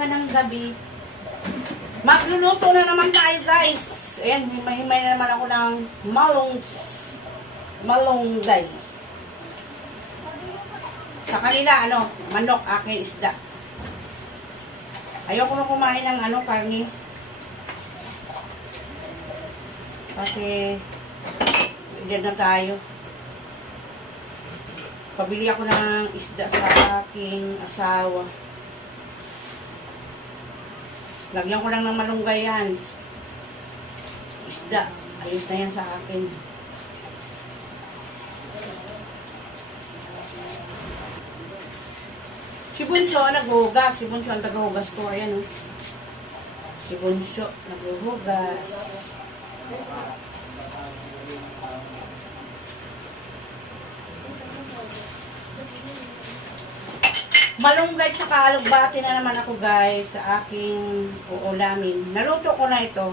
umaga ng gabi. Magluluto na naman tayo, guys. Ayan, himay na naman ako ng malunggay. Sa kanila, manok, aking isda. Ayoko na kumain ng karne. Kasi, diyan na tayo. Pabili ako ng isda sa aking asawa. Lagyan ko lang ng malunggay yan. Isda. Ayos na yan sa akin. Si Bunso, naghuhugas. Si Bunso ang tagahugas ko. Ayan, oh. Si Bunso, naghuhugas. Malunggay tsaka alugbati na naman ako, guys, sa aking uulamin. Naluto ko na ito.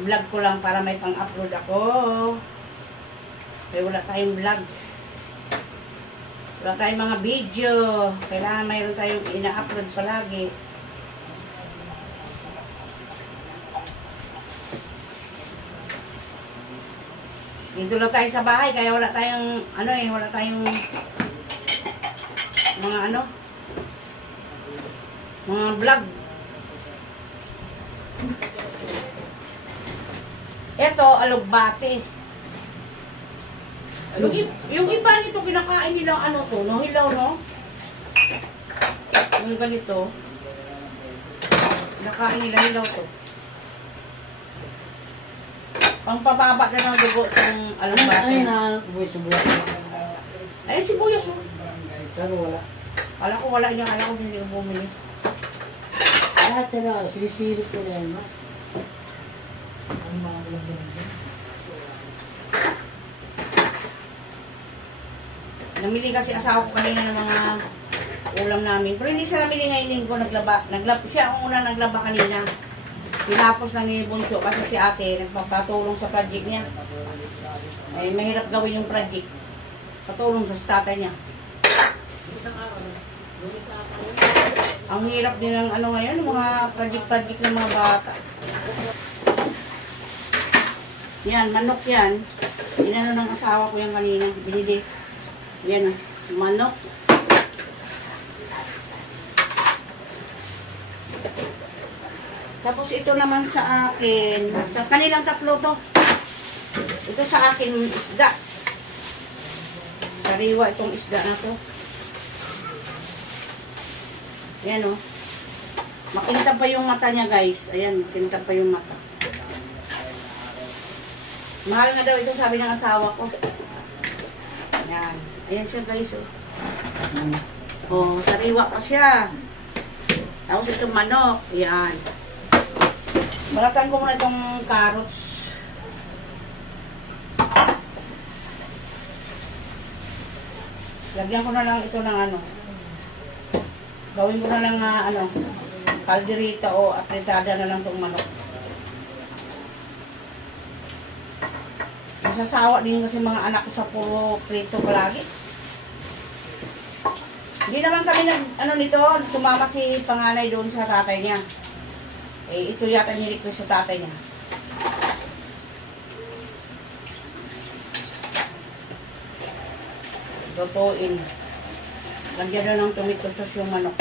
Vlog ko lang para may pang-upload ako. Kaya wala tayong vlog. Wala tayong mga video. Kailangan mayroon tayong ina-upload palagi. Dito lang tayo sa bahay, kaya wala tayong, wala tayong mga mga vlog. Ito, alugbate. Yung iba nito, kinakain nilang hilaw, no? Yung ganito, kinakain nila hilaw to. Pangpababa na ng dugo itong alugbate. Ayun, sibuyas, oh. Saan wala? Kala ko wala niya, kala ko hindi ko bumili. Lahat na, sinisilip ko na yan, ma. Ang mga lang. Namili kasi asawa ko kanina ng mga ulam namin. Pero hindi siya namili ngayong linggo, naglaba. Siya ang una naglaba kanina. Tinapos na ni Bunso kasi si ate nagpapatulong sa project niya. Ay, mahirap gawin yung project. Patulong sa tatay niya. Ang hirap din ng ngayon, mga project ng mga bata. Yan, manok yan. Inano ng asawa ko yan kanina. Binili. Yan, manok. Tapos ito naman sa akin. Sa kanilang tatlo to. Ito sa akin, isda. Sariwa itong isda na to. Ayan, oh. Makintab pa yung mata niya, guys. Ayan, makintab pa yung mata. Mahal nga daw ito, sabi ng asawa ko. Ayan. Ayan siya, guys, oh. Oh, sariwa pa siya. Tapos itong manok. Ayan. Balatan ko muna itong carrots. Lagyan ko na lang ito ng gawin ko na lang kalderita o apretada na lang itong manok. Masasawa din kasi mga anak ko sa puro prito palagi. Hindi naman kami nito, sumama si panganay doon sa tatay niya. Eh, ito yata ni-request sa tatay niya. Lutuin. Lagyan na ng tomato sauce yung manok.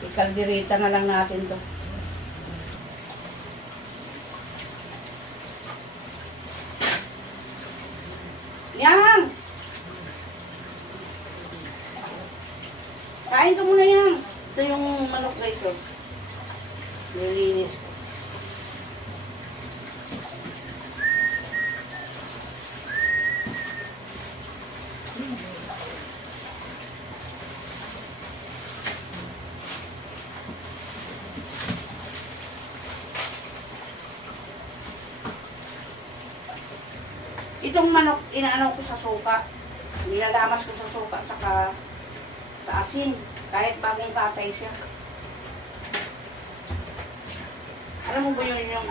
Ikalderita na lang natin to. Yan! Kain ka muna yan. Ito yung manok guys, oh. Nilinis ko. Itong manok, inaano ko sa suka. Nilalamas ko sa suka, saka sa asin. Kahit bagong katay siya. Alam mo ba yun yung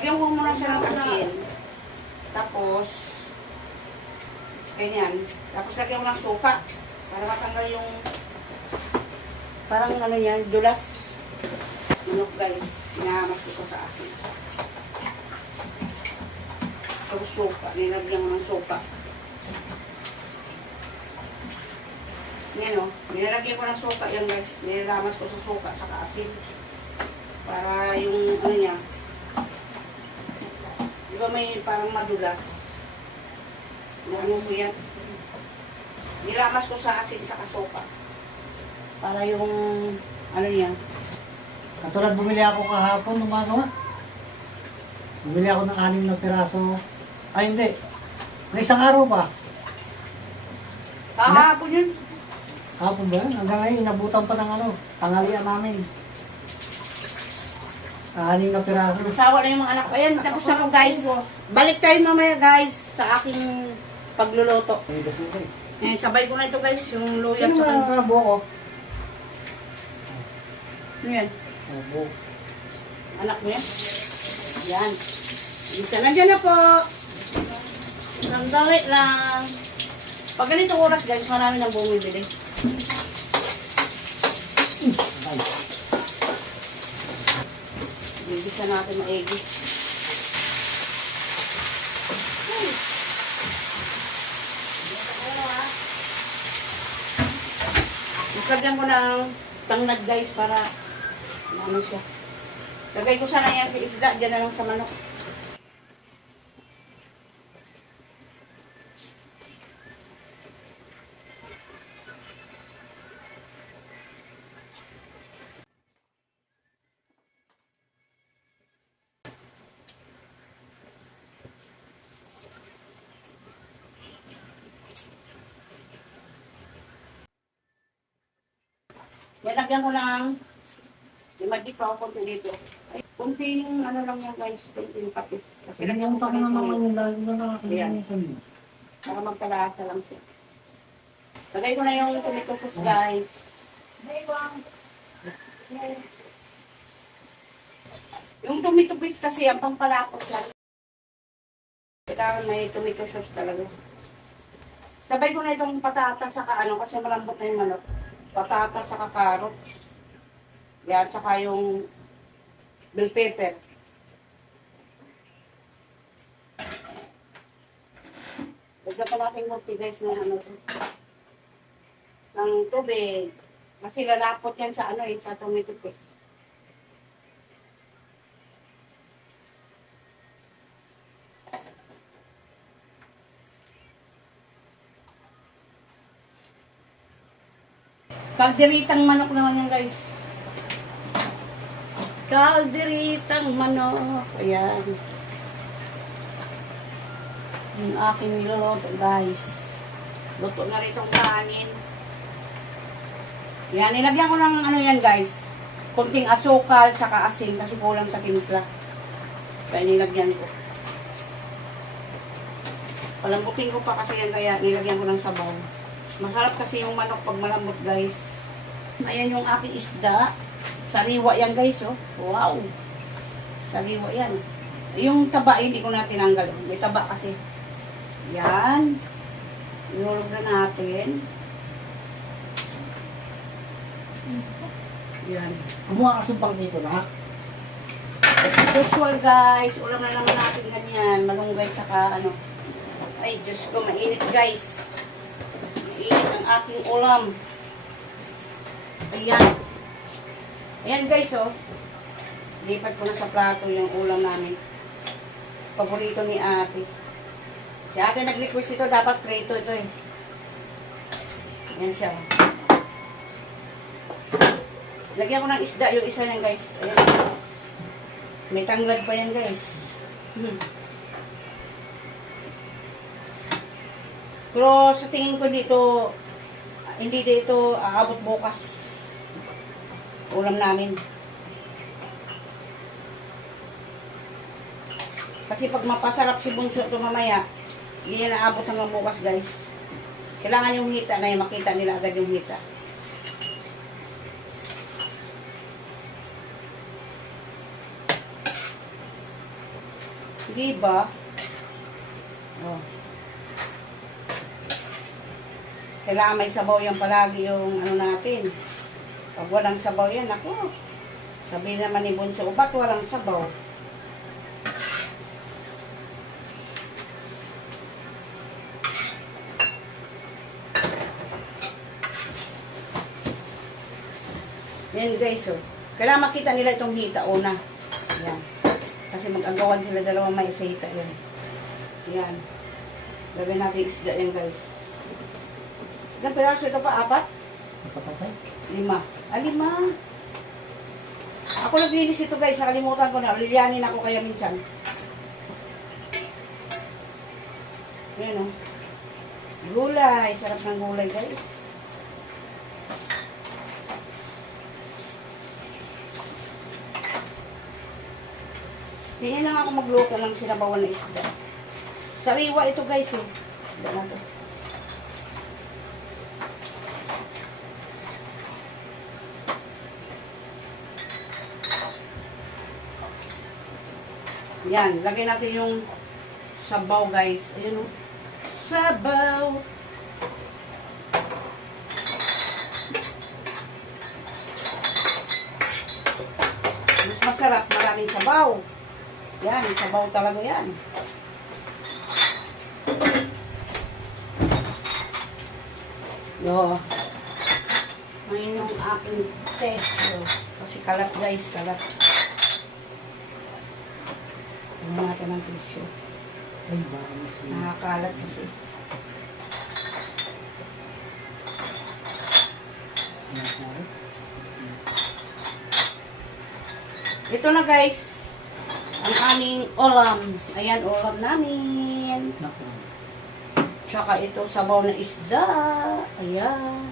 Lagyan ko muna siya ng asin. Tapos, ganyan. Tapos lagyan ko ng suka. Para matanggal yung, parang ano yan, dulas. Manok guys. Hinahamas ko sa asin. Tapos suka. Nilagyan ko ng suka. Yan o. Nilalagyan ko ng suka yan guys. Nilalamas ko sa suka, sa asin. Para yung ano niya. Di ba may parang madulas? Ano ko yan? Nilamas ko sa asin sa suka. Para yung ano niya. Katulad bumili ako kahapon, umagawa. Bumili ako ng 6 na piraso. Ay, hindi. May isang araw pa. Kahapon yun. Hapon ba yun? Hanggang ngayon, inabutan pa ng ano, tanghalian namin. 6 na piraso. Nasawa na yung mga anak ko. Ayan, tapos na ako guys. Balik tayo mamaya guys sa aking pagluluto. Eh, sabay ko na ito guys, yung luya Ano at saka... mga buko? Ano yan? Buko. Anak mo yan? Yan. Isa na dyan na po. Sandali lang. Pag ganito oras guys, marami nang bumibili. Bibisa natin maigi. Lagyan ko ng tangnad guys para ano siya. Lagay ko sana yan sa isda, dyan na lang sa manok. Nilagyan ko ng limagdi pa ako konti dito. Ay, kunting ano lang yan guys, kunting kapis. Kasi lagyan ko pa ng yung lalo na Ayan. Para magkalasa lang siya. Lagay ko na yung tomato sauce guys. Yung tomato paste kasi ang pampalapot lang. Kailangan may tomato sauce talaga. Sabay ko na itong patatas saka ano kasi malambot na yung manok. Patatas saka carrots. Yan, saka yung bell pepper. Lagyan pa natin murti guys ng ano ng tubig. Kasi lalapot yan sa ano sa tomato paste. Kalderitang manok naman yan guys. Kalderitang manok. Ayan. Yung aking niluluto guys. Luto na rin itong kanin. Yan, nilagyan ko ng ano yan guys. Kunting asukal, saka asin kasi kulang sa timpla. Kaya nilagyan ko. Palambutin ko pa kasi yan kaya nilagyan ko ng sabaw. Masarap kasi yung manok pag malambot guys. Ayan yung aking isda. Sariwa yan guys oh. Wow. Sariwa yan. Yung taba hindi ko na tinanggal. May taba kasi. Yan. Inulog na natin. Yan. Kumuha ka sumpang dito na. Usual guys. Ulam na naman natin ganyan. Malunggay tsaka ano. Ay Diyos ko mainit guys. Mainit ang aking ulam. Ayan. Ayan guys oh. Lipat ko na sa plato yung ulam namin. Paborito ni ate. Si ate nag-request ito. Dapat prito ito eh. Ayan siya oh. Lagyan ko ng isda yung isa niyan guys. Ayan. May tanglad pa yan guys. Pero sa tingin ko dito, hindi dito aabot bukas. Ulam namin. Kasi pag mapasarap si Bunso ito mamaya, hindi yan aabot hanggang bukas guys. Kailangan yung hita na yung makita nila agad yung hita. Di ba? Oh. Kailangan may sabaw yan palagi yung ano natin. Pag walang sabaw yan, ako. Sabi naman ni Bunso, ba't walang sabaw? Yan guys, oh. Kailangan makita nila itong hita una. Yan. Kasi mag-agawan sila dalawang may isa hita yan. Yan. Gawin natin isda yan guys. Ilang piraso ito pa? 4? 5. 5. Ako naglinis ito guys. Nakalimutan ko na. Lilianin ako kaya minsan. Yan oh. Gulay. Sarap ng gulay guys. Ganyan lang ako magluto ng sinabawan na isda. Sariwa ito guys eh. Isda na to. Yan, lagay natin yung sabaw guys. Ayan o. Sabaw. Mas masarap, maraming sabaw. Yan, sabaw talaga yan. Yo. Ngayon yung aking test. Yo. Kasi kalat guys, kalat. Tingnan natin ang tissue. Ay, baka mas Nakakalat kasi. Ito na guys. Ang aming ulam. Ayan, ulam namin. Naku. Tsaka ito, sabaw na isda. Ayan.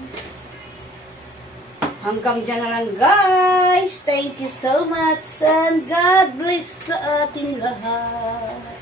Hanggang dyan na lang guys. Thank you so much and God bless sa ating lahat.